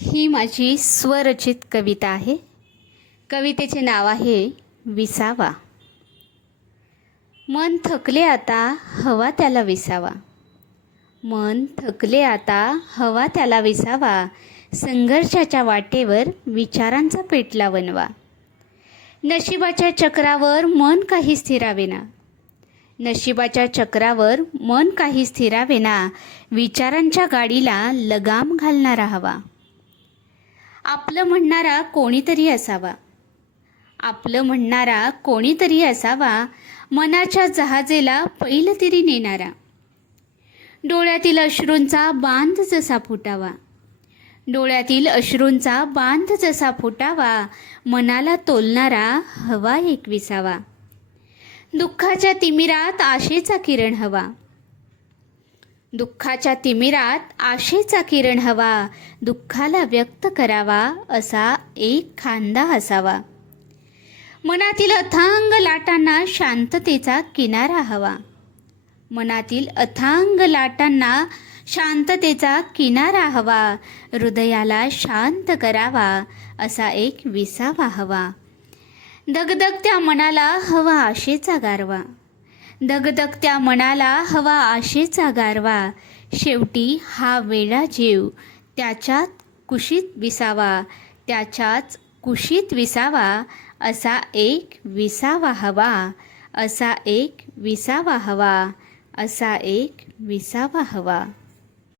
ही माझी स्वरचित कविता आहे. कवितेचे नाव आहे विसावा. मन थकले आता हवा त्याला विसावा. मन थकले आता हवा त्याला विसावा. संघर्षाच्या वाटेवर विचारांचा पेटला वनवा नशिबाच्या चक्रावर मन काही स्थिरावेना. नशिबाच्या चक्रावर मन काही स्थिरावेना. विचारांच्या गाडीला लगाम घालणारा हवा. आपलं म्हणणारा कोणीतरी असावा. आपलं म्हणणारा कोणीतरी असावा मनाच्या जहाजेला पैलतिरी नेणारा. डोळ्यातील अश्रूंचा बांध जसा फुटावा. डोळ्यातील अश्रूंचा बांध जसा फुटावा मनाला तोलणारा हवा एकविसावा दुःखाच्या तिमिरात आशेचा किरण हवा. दुःखाच्या तिमिरात आशेचा किरण हवा दुःखाला व्यक्त करावा असा एक खांदा असावा. मनातील अथांग लाटांना शांततेचा किनारा हवा. मनातील अथांग लाटांना शांततेचा किनारा हवा हृदयाला शांत करावा असा एक विसावा हवा. दगदगत्या मनाला हवा आशेचा गारवा. दगदगत्या मनाला हवा आशेचा गारवा शेवटी हा वेळा जीव त्याच्यात कुशीत विसावा. त्याच्याच कुशीत विसावा असा एक विसावा हवा. असा एक विसावा हवा असा एक विसावा हवा.